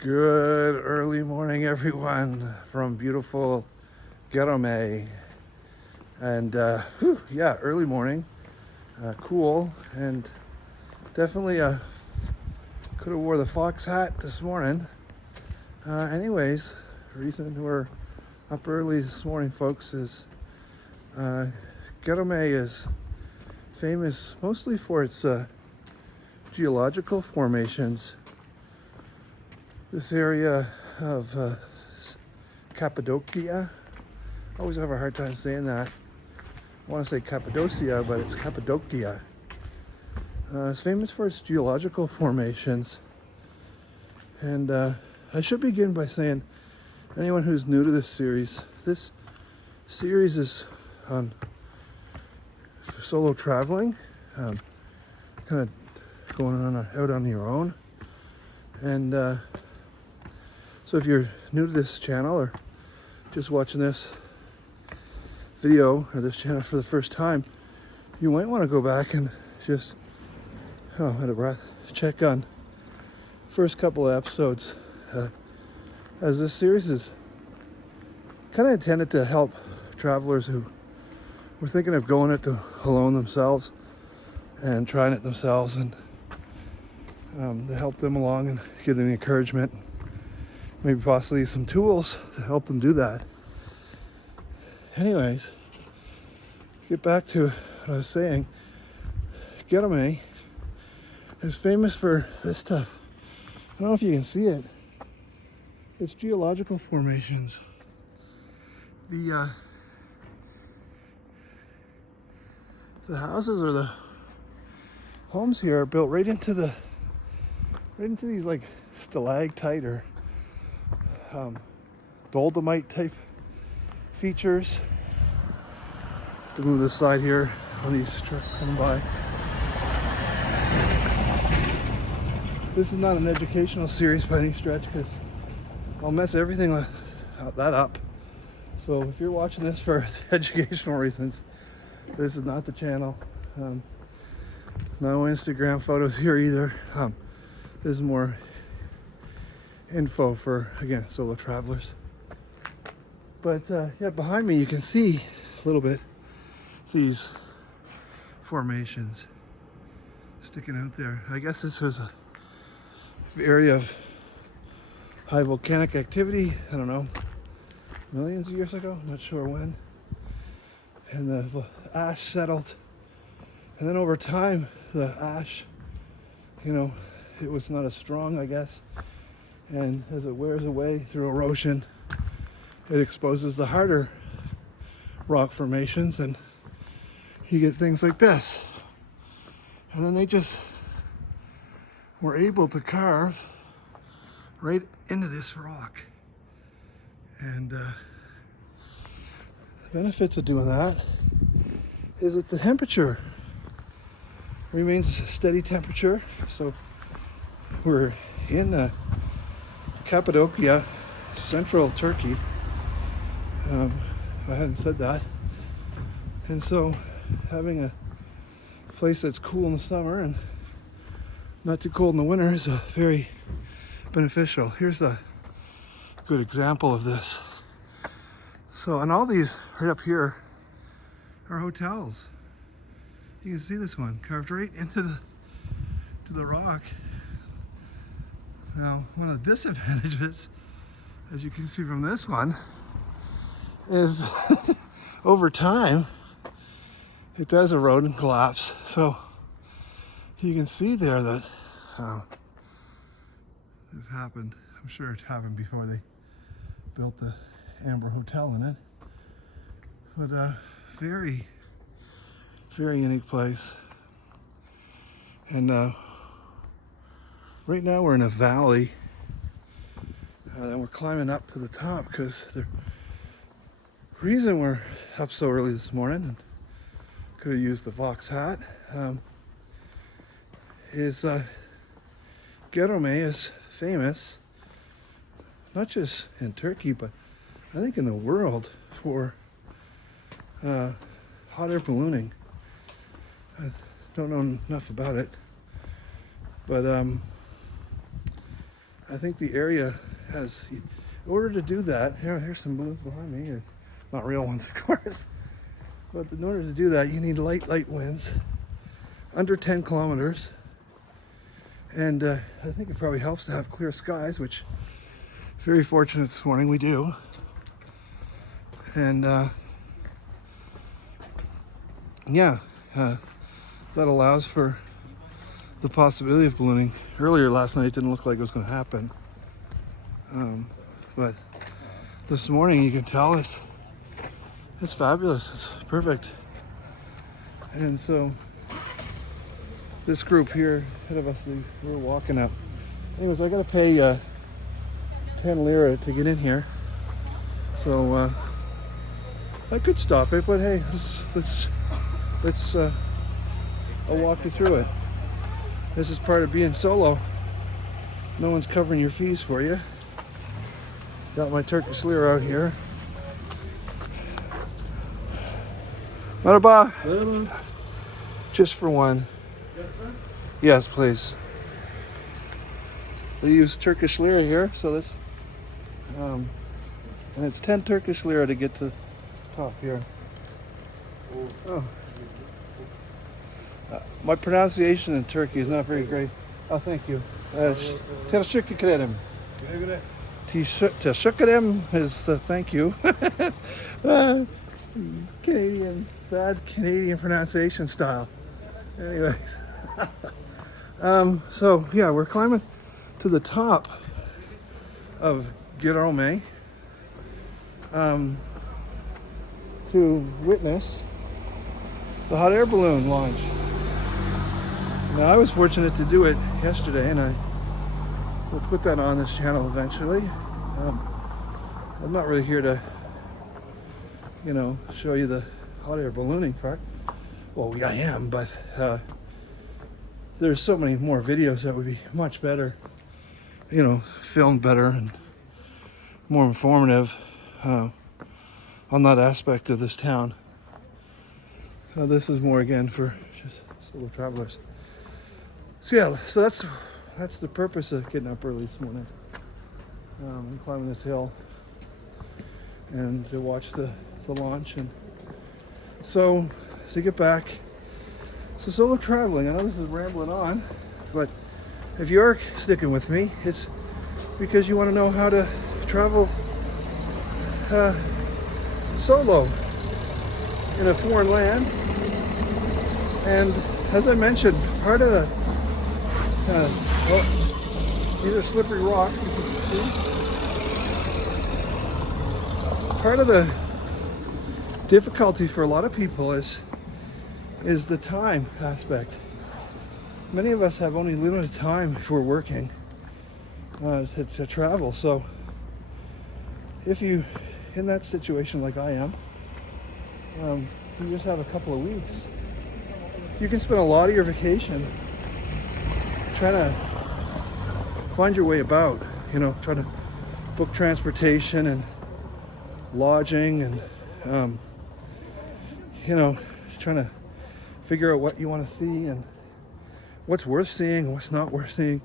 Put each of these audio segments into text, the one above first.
Good early morning, everyone, from beautiful Gerome. And early morning, cool, and definitely could have wore the fox hat this morning. Anyways, the reason we're up early this morning, folks, is Gerome is famous mostly for its geological formations. This area of Cappadocia, I always have a hard time saying that. I want to say Cappadocia, but it's Cappadocia. It's famous for its geological formations. And I should begin by saying, anyone who's new to this series is on solo traveling, kind of going out on your own. And so if you're new to this channel or just watching this video or this channel for the first time, you might want to go back and just, out of breath, check on first couple of episodes, as this series is kind of intended to help travelers who were thinking of going it alone themselves and trying it themselves, and to help them along and give them the encouragement, maybe possibly some tools to help them do that. Anyways, get back to what I was saying. Gerome is famous for this stuff. I don't know if you can see it. It's geological formations. The houses or the homes here are built right into these like stalactite or dolomite type features. To move this side here on these trucks coming by. This is not an educational series by any stretch, because I'll mess everything that up. So if you're watching this for educational reasons, this is not the channel. No Instagram photos here either. This is more info for, again, solo travelers. But behind me you can see a little bit these formations sticking out there. I guess this was a area of high volcanic activity, I don't know, millions of years ago, not sure when. And the ash settled. And then over time, the ash, it was not as strong, I guess. And as it wears away through erosion, it exposes the harder rock formations, and you get things like this. And then they just were able to carve right into this rock. And the benefits of doing that is that the temperature remains steady temperature. So we're in Cappadocia, central Turkey. If I hadn't said that. And so having a place that's cool in the summer and not too cold in the winter is very beneficial. Here's a good example of this. So, and all these right up here are hotels. You can see this one carved right into the rock. Now, one of the disadvantages, as you can see from this one, is over time it does erode and collapse. So you can see there that this happened. I'm sure it happened before they built the Amber Hotel in it. But very, very unique place. And right now we're in a valley, and we're climbing up to the top because the reason we're up so early this morning, and could have used the fox hat, is Gerome is famous, not just in Turkey, but I think in the world, for hot air ballooning. I don't know enough about it, but I think the area has, in order to do that, here's some balloons behind me, or not real ones, of course. But in order to do that, you need light winds, under 10 kilometers. And I think it probably helps to have clear skies, which very fortunate this morning we do. And that allows for the possibility of ballooning. Earlier last night it didn't look like it was going to happen. But this morning you can tell it's fabulous. It's perfect. And so this group here ahead of us, we're walking up. Anyways, I gotta pay 10 lira to get in here. So I could stop it, but hey, let's I'll walk you through it. This is part of being solo. No one's covering your fees for you. Got my Turkish lira out here. Merhaba. Just for one. Yes, please. They use Turkish lira here, so this, and it's 10 Turkish lira to get to the top here. Oh. My pronunciation in Turkey is not very great. Oh, thank you. Teşekkür ederim. Teşekkür ederim is the thank you. Bad Canadian pronunciation style. Anyways. So yeah, we're climbing to the top of Girome to witness the hot air balloon launch. Now I was fortunate to do it yesterday, and I will put that on this channel eventually. I'm not really here to, show you the hot air ballooning part. Well, I am, but there's so many more videos that would be much better, filmed better and more informative on that aspect of this town. This is more again for just solo travelers. So yeah, so that's the purpose of getting up early this morning and climbing this hill and to watch the launch. And so to get back, so solo traveling, I know this is rambling on, but if you are sticking with me, it's because you want to know how to travel solo in a foreign land. And as I mentioned, part of the these are slippery rocks, you can see. Part of the difficulty for a lot of people is the time aspect. Many of us have only limited time if we're working to travel. So if you in that situation like I am, you just have a couple of weeks. You can spend a lot of your vacation trying to find your way about, trying to book transportation and lodging and, trying to figure out what you want to see and what's worth seeing and what's not worth seeing.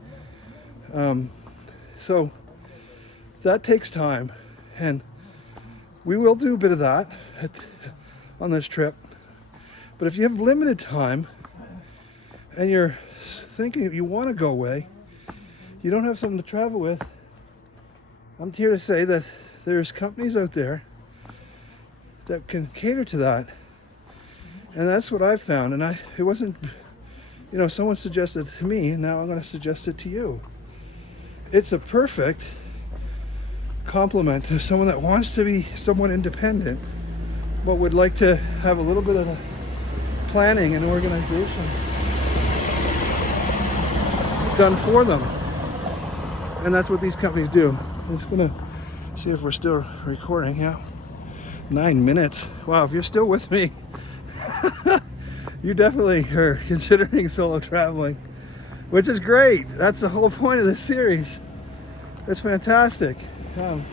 So that takes time, and we will do a bit of that on this trip. But if you have limited time and you're thinking you want to go away, you don't have something to travel with, I'm here to say that there's companies out there that can cater to that. And that's what I've found. And it wasn't, someone suggested it to me, and now I'm going to suggest it to you. It's a perfect complement to someone that wants to be somewhat independent, but would like to have a little bit of the planning and organization done for them. And that's what these companies do. I'm just gonna see if we're still recording. Yeah, 9 minutes. Wow, if you're still with me, you definitely are considering solo traveling, which is great. That's the whole point of this series. It's fantastic. I'm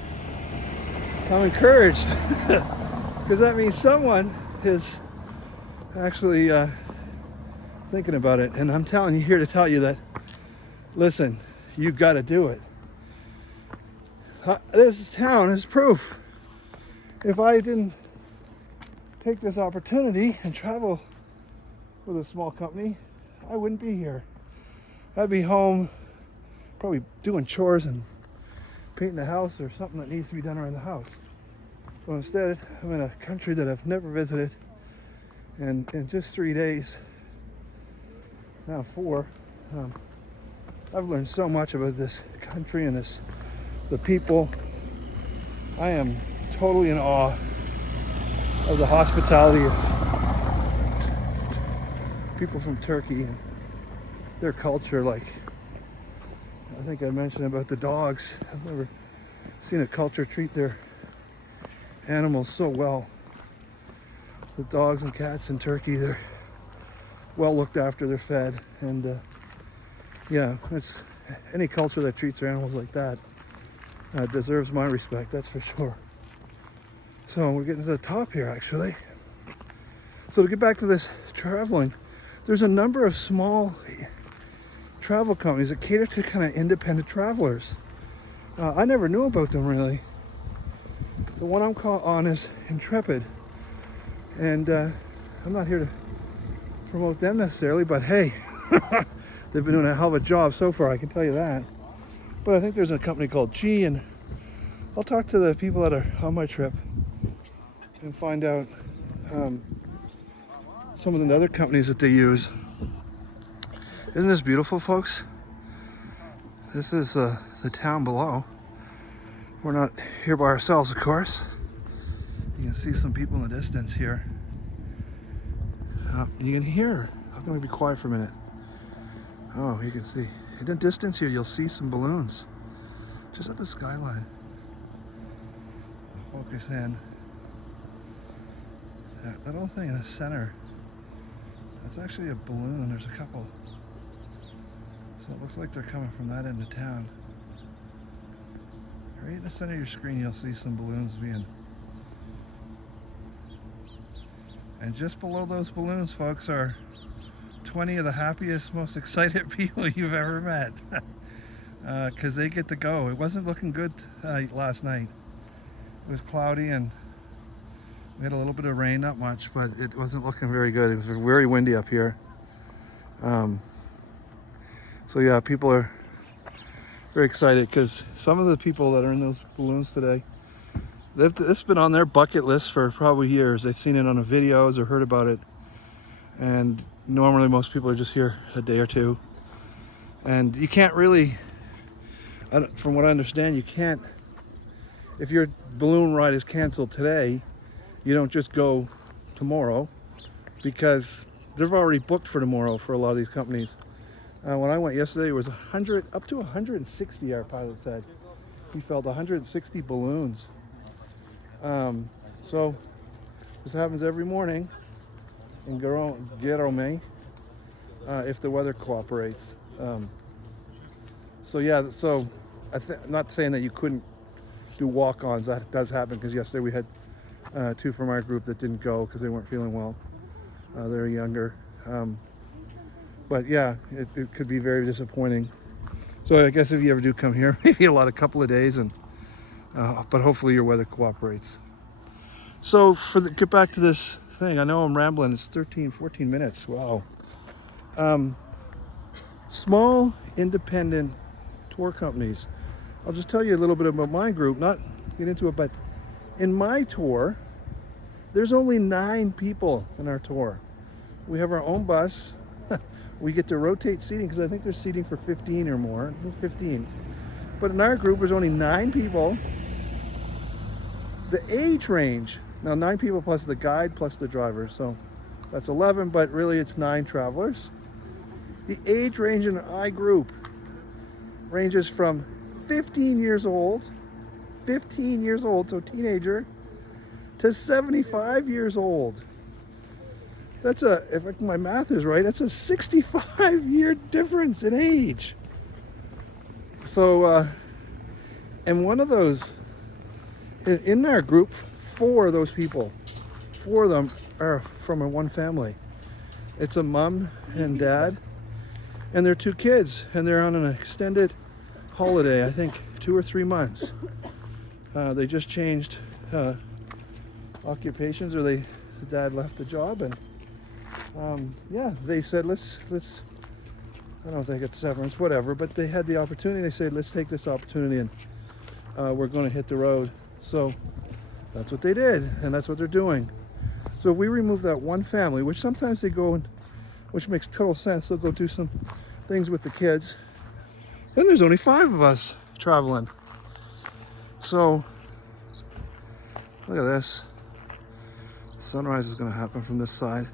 encouraged because that means someone is actually thinking about it. And I'm here to tell you that, listen, you've got to do it. This town is proof. If I didn't take this opportunity and travel with a small company, I wouldn't be here. I'd be home probably doing chores and painting the house or something that needs to be done around the house. So instead, I'm in a country that I've never visited, and in just 3 days, now 4, I've learned so much about this country and the people. I am totally in awe of the hospitality of people from Turkey and their culture. Like, I think I mentioned about the dogs. I've never seen a culture treat their animals so well. The dogs and cats in Turkey, they're well looked after, they're fed, and yeah, it's any culture that treats their animals like that deserves my respect, that's for sure. So we're getting to the top here, actually. So to get back to this traveling, there's a number of small travel companies that cater to kind of independent travelers. I never knew about them really. The one I'm on is Intrepid, and I'm not here to promote them necessarily, but hey, they've been doing a hell of a job so far, I can tell you that. But I think there's a company called G, and I'll talk to the people that are on my trip and find out some of the other companies that they use. Isn't this beautiful, folks? This is the town below. We're not here by ourselves, of course. You can see some people in the distance here. You can hear. I'm going to be quiet for a minute. Oh, you can see. In the distance here, you'll see some balloons just at the skyline. Focus in. That little thing in the center, that's actually a balloon. There's a couple. So it looks like they're coming from that end of town. Right in the center of your screen, you'll see some balloons being. And just below those balloons, folks, are 20 of the happiest, most excited people you've ever met. Because they get to go. It wasn't looking good last night. It was cloudy and we had a little bit of rain, not much, but it wasn't looking very good. It was very windy up here. So yeah, people are very excited because some of the people that are in those balloons today, this has been on their bucket list for probably years. They've seen it on the videos or heard about it. And normally most people are just here a day or two. And you can't really, from what I understand, you can't, if your balloon ride is canceled today, you don't just go tomorrow, because they've already booked for tomorrow for a lot of these companies. When I went yesterday, it was 100, up to 160, our pilot said. He felt 160 balloons. So this happens every morning in Gerome, if the weather cooperates. So yeah, so I'm not saying that you couldn't do walk-ons. That does happen, because yesterday we had 2 from our group that didn't go because they weren't feeling well. They're younger. But yeah, it could be very disappointing. So I guess if you ever do come here, maybe a couple of days, and but hopefully your weather cooperates. So get back to this thing. I know I'm rambling. It's 14 minutes. Wow. Small independent tour companies. I'll just tell you a little bit about my group, not get into it, but in my tour, there's only 9 people in our tour. We have our own bus. We get to rotate seating, because I think there's seating for 15 or more, 15. But in our group, there's only 9 people. The age range, now 9 people plus the guide plus the driver, so that's 11, but really it's 9 travelers. The age range in our group ranges from 15 years old, so teenager, to 75 years old. That's if my math is right, that's a 65-year difference in age. So, and one of those, in our group, 4 of those people, 4 of them are from one family. It's a mom and dad and their 2 kids, and they're on an extended holiday, I think 2 or 3 months. They just changed occupations, or the dad left the job, and yeah, they said let's I don't think it's severance, whatever, but they had the opportunity. They said let's take this opportunity, and we're going to hit the road. So that's what they did, and that's what they're doing. So if we remove that one family, which sometimes they go and, which makes total sense, they'll go do some things with the kids, then there's only 5 of us traveling. So look at this. Sunrise is going to happen from this side,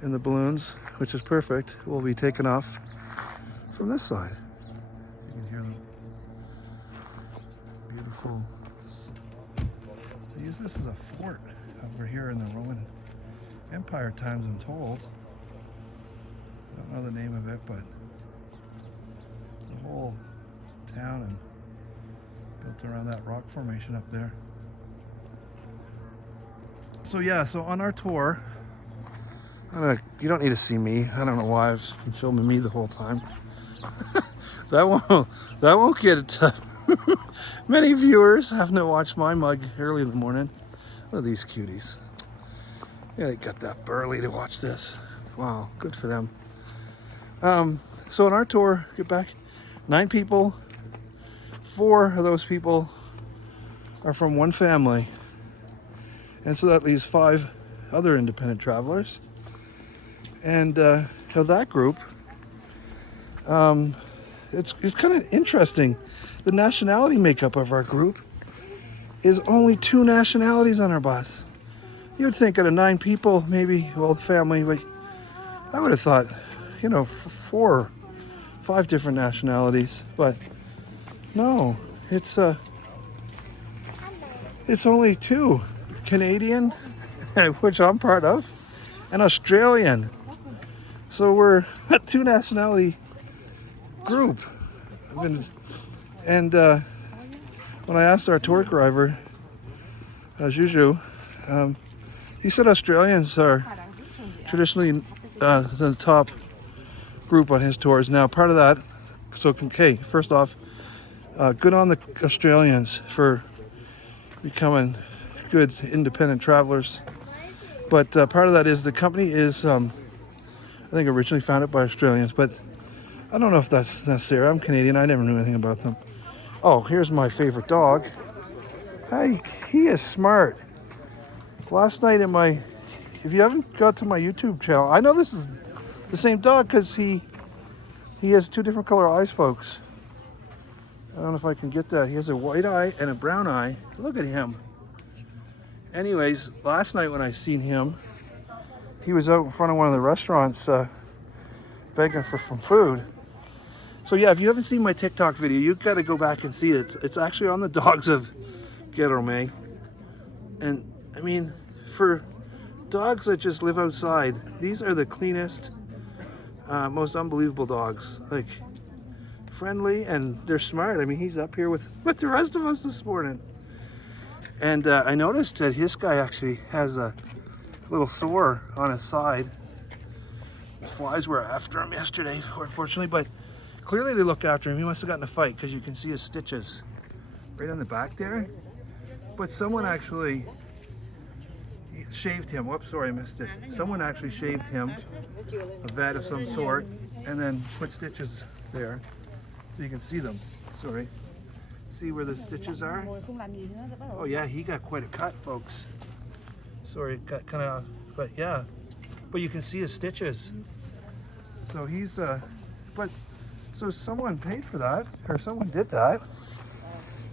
and the balloons, which is perfect, will be taken off from this side. You can hear them. Beautiful. They use this as a fort over here in the Roman Empire times, I'm told. I don't know the name of it, but the whole town and built around that rock formation up there. So yeah, so on our tour, you don't need to see me. I don't know why I've been filming me the whole time. that won't get many viewers having to watch my mug early in the morning. Look at these cuties. Yeah, they got that burly to watch this. Wow, good for them. So on our tour, get back, 9 people. 4 of those people are from one family, and so that leaves 5 other independent travelers. And of that group, it's kind of interesting. The nationality makeup of our group is only 2 nationalities on our bus. You would think out of 9 people, maybe, well, family, but I would have thought, 4 or 5 different nationalities. But no, it's only 2. Canadian, which I'm part of, and Australian. So we're a 2 nationality group. And when I asked our tour driver, Juju, he said Australians are traditionally the top group on his tours. Now, part of that, so okay, first off, good on the Australians for becoming good independent travelers. But part of that is the company is, I think, originally founded by Australians, but I don't know if that's necessary. I'm Canadian. I never knew anything about them. Oh, here's my favorite dog. Hey, he is smart. Last night if you haven't got to my YouTube channel, I know this is the same dog because he has 2 different color eyes, folks. I don't know if I can get that. He has a white eye and a brown eye. Look at him. Anyways, last night when I seen him, he was out in front of one of the restaurants begging for some food. So yeah, if you haven't seen my TikTok video, you've got to go back and see it. It's actually on the dogs of Guerrome. And I mean, for dogs that just live outside, these are the cleanest, most unbelievable dogs. Like, friendly, and they're smart. I mean, he's up here with the rest of us this morning. And I noticed that this guy actually has a little sore on his side. The flies were after him yesterday, unfortunately, but clearly they look after him. He must have gotten in a fight because you can see his stitches right on the back there. But someone actually shaved him. Whoops, sorry, I missed it. Someone actually shaved him, a vet of some sort, and then put stitches there so you can see them. Sorry. See where the stitches are? Oh yeah, he got quite a cut, folks. Sorry, got kind of, but yeah. But you can see his stitches. So he's, so someone paid for that, or someone did that.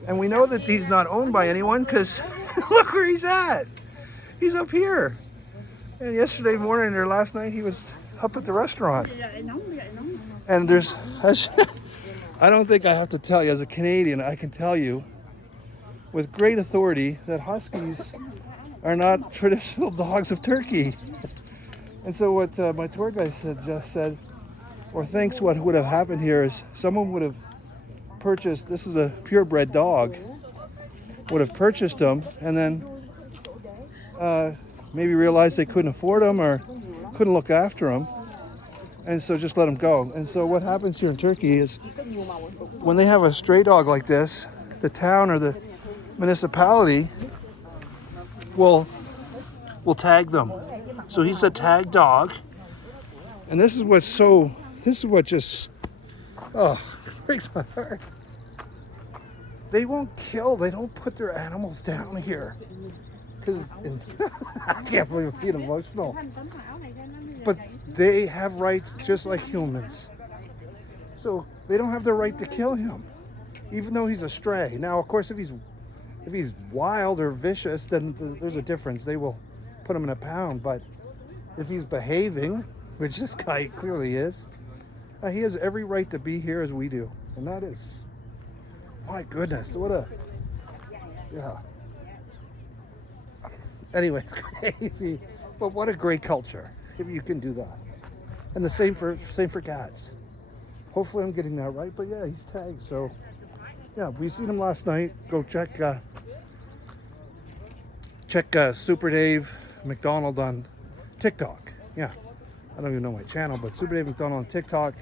And we know that he's not owned by anyone because look where he's at. He's up here. And yesterday morning or last night, he was up at the restaurant. And there's, I don't think I have to tell you, as a Canadian, I can tell you with great authority that Huskies are not traditional dogs of Turkey. And so what my tour guide said, or thinks what would have happened here is someone would have purchased, this is a purebred dog, would have purchased them and then maybe realized they couldn't afford them or couldn't look after them, And so just let them go. And so what happens here in Turkey is when they have a stray dog like this, the town or the municipality will tag them. So he's a tag dog. And this is what just, oh, breaks my heart. They won't kill, they don't put their animals down here. Because, I can't believe I'm being emotional. But they have rights just like humans. So they don't have the right to kill him, even though he's a stray. Now, of course, if he's wild or vicious, then there's a difference. They will put him in a pound. But if he's behaving, which this guy clearly is, he has every right to be here as we do. And that is, my goodness, yeah. Anyway, crazy. But what a great culture if you can do that. And the same for cats. Hopefully I'm getting that right, but yeah, he's tagged. So yeah, we seen him last night. Go check Super Dave McDonald on TikTok. Yeah, I don't even know my channel, but Super Dave McDonald on TikTok.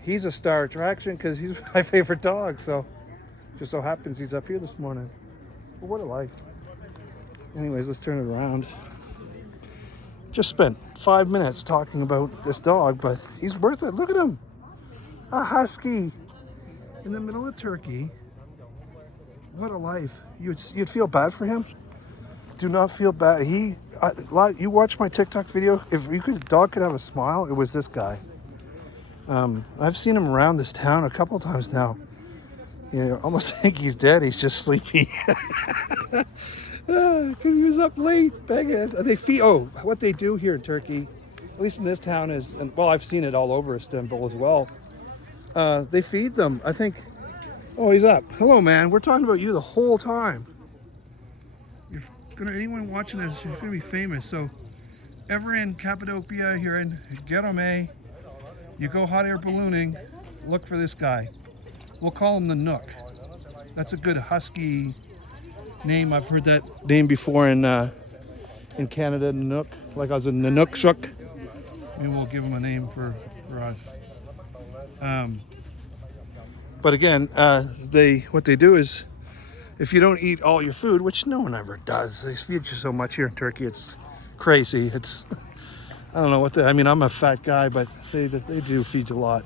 He's a star attraction because he's my favorite dog. So just so happens he's up here this morning. But what a life. Anyways, let's turn it around. Just spent 5 minutes talking about this dog, but he's worth it. Look at him. A husky in the middle of Turkey. What a life. You'd feel bad for him. Do not feel bad. You watch my TikTok video. If a dog could have a smile, it was this guy. I've seen him around this town a couple of times now. You know, almost think he's dead. He's just sleepy. Because he was up late begging. They feed. Oh, what they do here in Turkey, at least in this town, is, and well, I've seen it all over Istanbul as well. They feed them. I think. Oh, he's up. Hello, man. We're talking about you the whole time. Anyone watching this, you're gonna be famous. So, ever in Cappadocia here in Gerome, you go hot air ballooning, look for this guy. We'll call him the Nook. That's a good husky name. I've heard that name before in Canada, Nanook. Like I was in Nanookshuk. Maybe we'll give him a name for us. But again, what they do is, if you don't eat all your food, which no one ever does, they feed you so much here in Turkey, it's crazy. It's, I don't know what I mean, I'm a fat guy, but they do feed you a lot.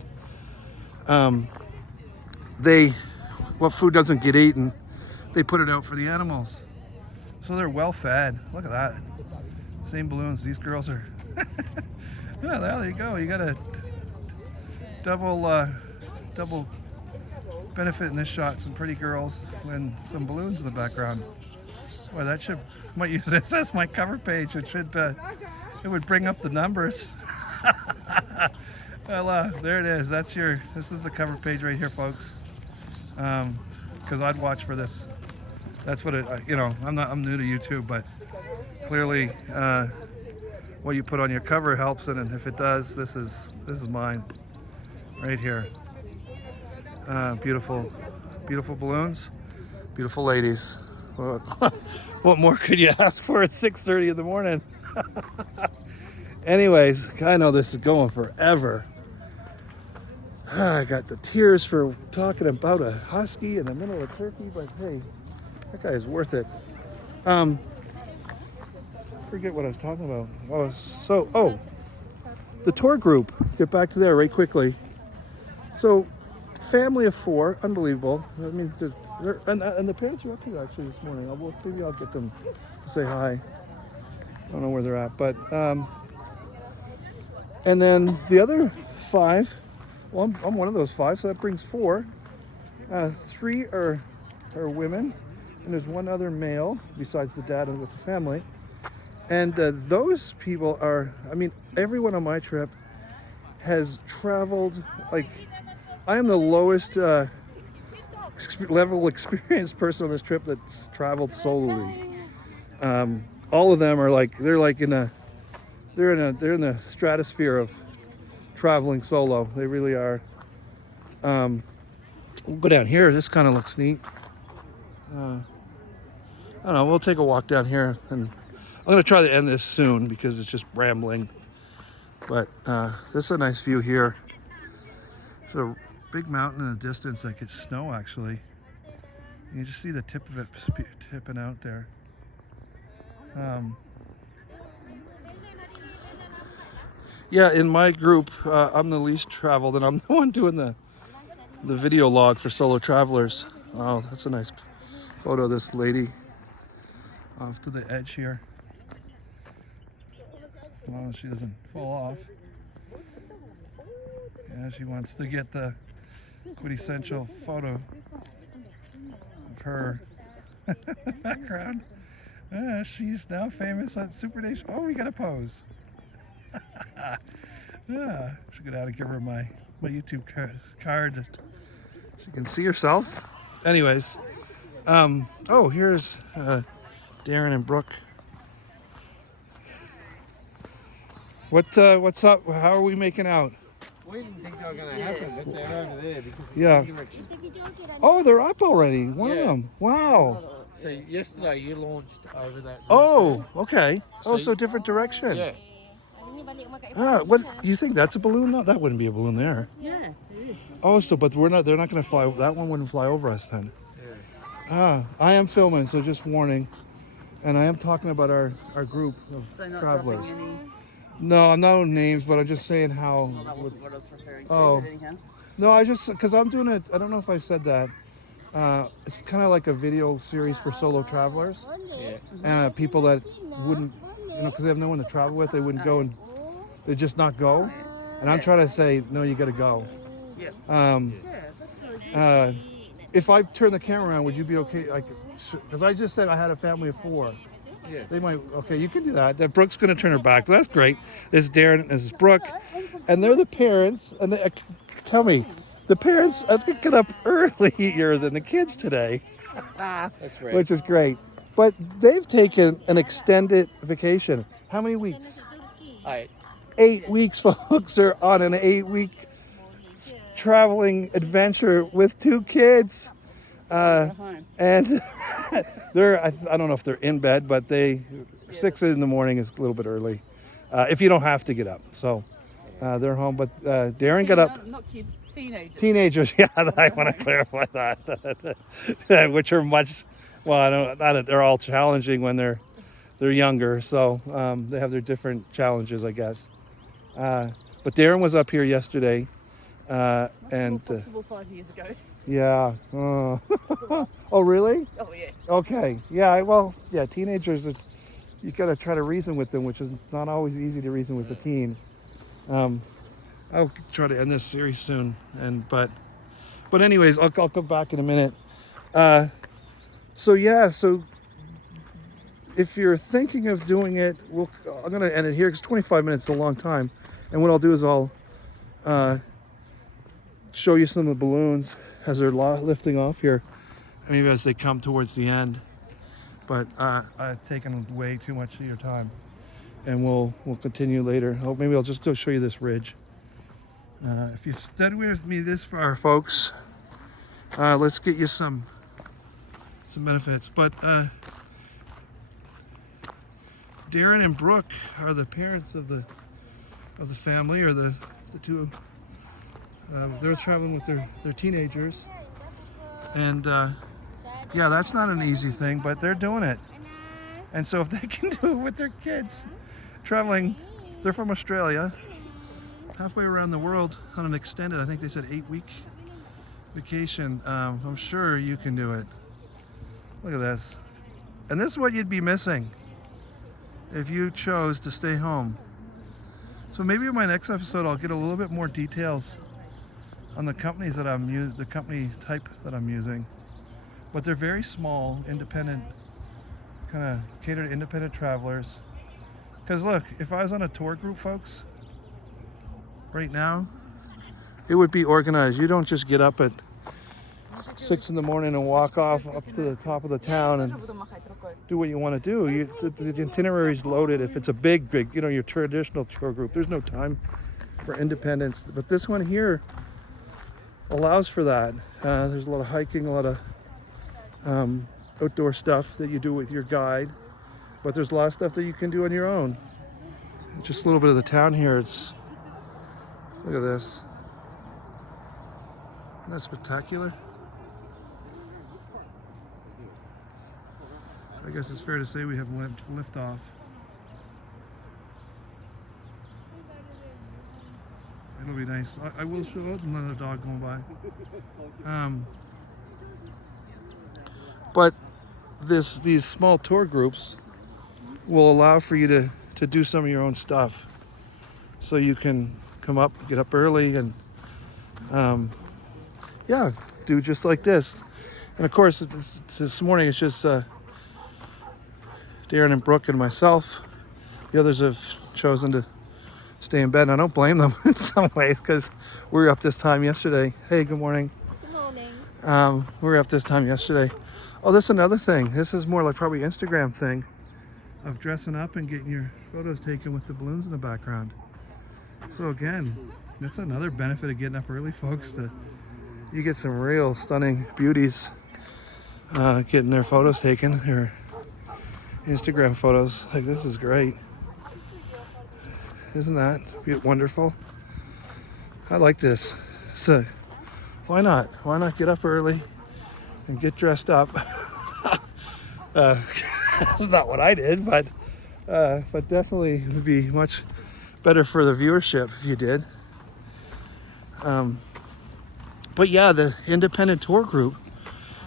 What food doesn't get eaten, they put it out for the animals. So they're well fed. Look at that. Same balloons. These girls are, well, there you go. You got a double benefit in this shot. Some pretty girls and some balloons in the background. Boy, might use this as my cover page. It would bring up the numbers. Well, there it is. This is the cover page right here, folks. Because I'd watch for this. That's what I'm new to YouTube, but clearly what you put on your cover helps, and if it does, this is mine right here. Beautiful balloons, beautiful ladies. What more could you ask for at 6:30 in the morning? Anyways, I know this is going forever. I got the tears for talking about a husky in the middle of Turkey, but hey, that guy is worth it. Forget what I was talking about. The tour group. Get back to there right quickly. So, family of 4, unbelievable. I mean, and the parents are up here actually this morning. Maybe I'll get them to say hi. I don't know where they're at, but and then the other 5. Well, I'm one of those 5, so that brings 4. 3 are women, and there's 1 other male besides the dad and with the family. And those people are, I mean, everyone on my trip has traveled, like, I am the lowest level experienced person on this trip that's traveled solely. All of them are like, they're in the stratosphere of traveling solo. They really are. We'll go down here. This kind of looks neat. I don't know. We'll take a walk down here, and I'm going to try to end this soon because it's just rambling. But this is a nice view here. There's a big mountain in the distance, like it's snow actually. You just see the tip of it tipping out there. Yeah, in my group, I'm the least traveled, and I'm the one doing the video log for solo travelers. Oh, that's a nice photo of this lady off to the edge here. As long as she doesn't fall off. Yeah, she wants to get the quintessential photo of her background. She's now famous on Super Nation. Oh, we got a pose. Should go down and give her my YouTube card. She can see herself. Anyways, oh, here's Darren and Brooke. What's up? How are we making out? We didn't think they were going to happen, but they're over there because Yeah. Oh, they're up already. One of them. Wow. So yesterday you launched over that. Oh, okay. Oh, so different direction. Yeah. What you think? That's a balloon? No, that wouldn't be a balloon there. Yeah, it is. Oh, so but they're not going to fly. That one wouldn't fly over us then. Yeah. I am filming, so just warning. And I am talking about our group of So not travelers. dropping any. No, I'm not names, but I'm just saying how. Well, that wasn't what I was referring to. Oh. But anyhow. No, I just because I'm doing it. I don't know if I said that. It's kind of like a video series for solo travelers. Yeah. People that wouldn't, because they have no one to travel with, they wouldn't go and they just not go. And I'm trying to say, no, you got to go. Yeah. If I turn the camera around, would you be okay? Like, because I just said I had a family of 4. Yeah. They might. Okay, you can do that. That Brooke's going to turn her back. That's great. This is Darren. This is Brooke, and they're the parents. And they, tell me, the parents I think get up earlier than the kids today. That's right. Which is great. But they've taken an extended vacation. How many weeks? 8 weeks, folks, are on an 8-week traveling adventure with 2 kids. And they're, I don't know if they're in bed, but 6 in the morning is a little bit early. If you don't have to get up. So they're home. But Darren got up. Not kids, teenagers. Teenagers, yeah, I want to clarify that. Which are much, well, I don't, they're all challenging when they're younger, so they have their different challenges, I guess. But Darren was up here yesterday, and Possible 5 years ago. yeah. Oh, really? Oh yeah. Okay. Yeah. Well, yeah. Teenagers, you got to try to reason with them, which is not always easy to reason with a teen. I'll try to end this series soon, but anyways, I'll come back in a minute. So if you're thinking of doing it, I'm gonna end it here because 25 minutes is a long time, and what I'll do is I'll show you some of the balloons as they're lifting off here, maybe as they come towards the end. But I've taken way too much of your time, and we'll continue later. Maybe I'll just go show you this ridge. If you've stayed with me this far, folks, let's get you some benefits. But Darren and Brooke are the parents of the family, or the 2. They're traveling with their teenagers, and yeah, that's not an easy thing, but they're doing it. And so if they can do it with their kids, traveling, they're from Australia, halfway around the world on an extended, I think they said 8-week vacation. I'm sure you can do it. Look at this. And this is what you'd be missing if you chose to stay home. So maybe in my next episode, I'll get a little bit more details on the companies that I'm using, the company type that I'm using. But they're very small, independent, kind of cater to independent travelers. Because look, if I was on a tour group, folks, right now, it would be organized. You don't just get up at 6 in the morning and walk off up to the top of the town and do what you want to do. The itinerary is loaded. If it's a big, your traditional tour group, there's no time for independence. But this one here allows for that. There's a lot of hiking, a lot of outdoor stuff that you do with your guide, but there's a lot of stuff that you can do on your own. just a little bit of the town here. It's, look at this. Isn't that spectacular? I guess it's fair to say we have lift off. It'll be nice. I will show out another dog going by. But these small tour groups will allow for you to do some of your own stuff. So you can come up, get up early, and yeah, do just like this. And of course, this morning it's just Darren and Brooke and myself. The others have chosen to stay in bed, and I don't blame them in some ways, because we were up this time yesterday. Hey, good morning. Good morning. We were up this time yesterday. Oh, this is another thing. This is more like probably Instagram thing of dressing up and getting your photos taken with the balloons in the background. So again, that's another benefit of getting up early, folks. You get some real stunning beauties getting their photos taken, or Instagram photos. Like, this is great. Isn't that wonderful? I like this. So why not? Why not get up early and get dressed up? That's not what I did, but definitely it would be much better for the viewership if you did. But yeah, the independent tour group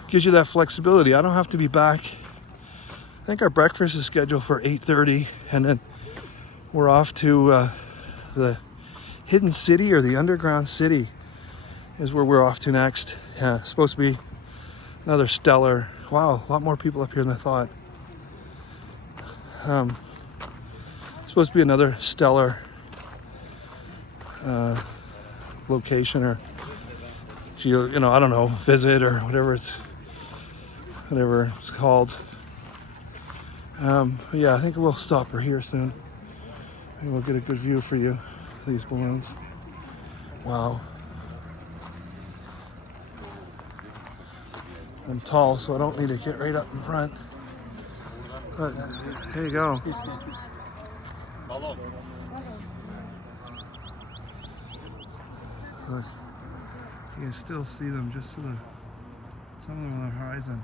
gives you that flexibility. I don't have to be back. I think our breakfast is scheduled for 8:30, and then we're off to the hidden city, or the underground city is where we're off to next. Yeah, it's supposed to be another stellar, wow, a lot more people up here than I thought. Supposed to be another stellar location, or you know, I don't know, visit, or whatever it's called. Yeah, I think we'll stop her here soon. Maybe we'll get a good view for you, these balloons. Wow. I'm tall, so I don't need to get right up in front. But here you go. Look, you can still see them just to some of them on the horizon.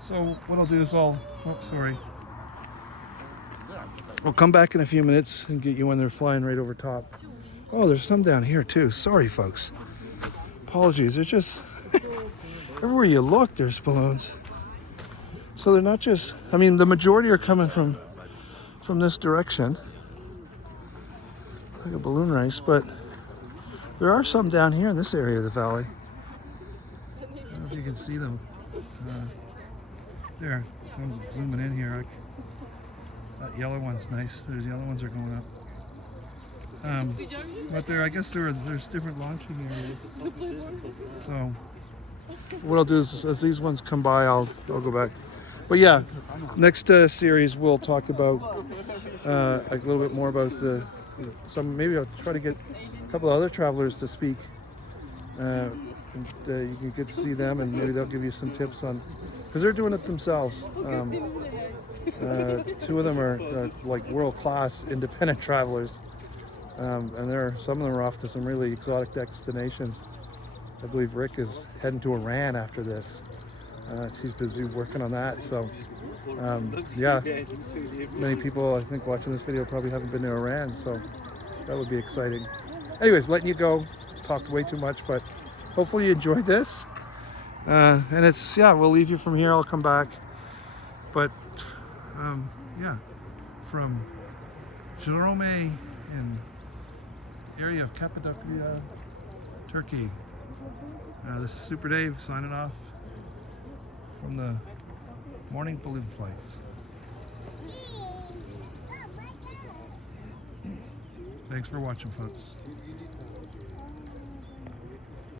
So what I'll do is I'll come back in a few minutes and get you when they're flying right over top. Oh, there's some down here too. Sorry, folks. Apologies. There's just everywhere you look, there's balloons. So they're not just, I mean, the majority are coming from this direction, like a balloon race, but there are some down here in this area of the valley. I don't know if you can see them. There, I'm zooming in here. That yellow one's nice. There's the other ones are going up. But I guess there's different launching areas. So what I'll do is, as these ones come by, I'll go back. But yeah, next series we'll talk about a little bit more about maybe I'll try to get a couple of other travelers to speak. And, you can get to see them, and maybe they'll give you some tips on, because they're doing it themselves. Two of them are like world-class independent travelers, and some of them are off to some really exotic destinations. I believe Rick is heading to Iran after this. He's busy working on that. So yeah, many people I think watching this video probably haven't been to Iran, so that would be exciting. Anyways, letting you go. Talked way too much, but hopefully you enjoyed this. And it's, yeah, we'll leave you from here. I'll come back. But yeah, from Jerome in area of Cappadocia, Turkey. This is Super Dave signing off from the morning balloon flights. Thanks for watching, folks.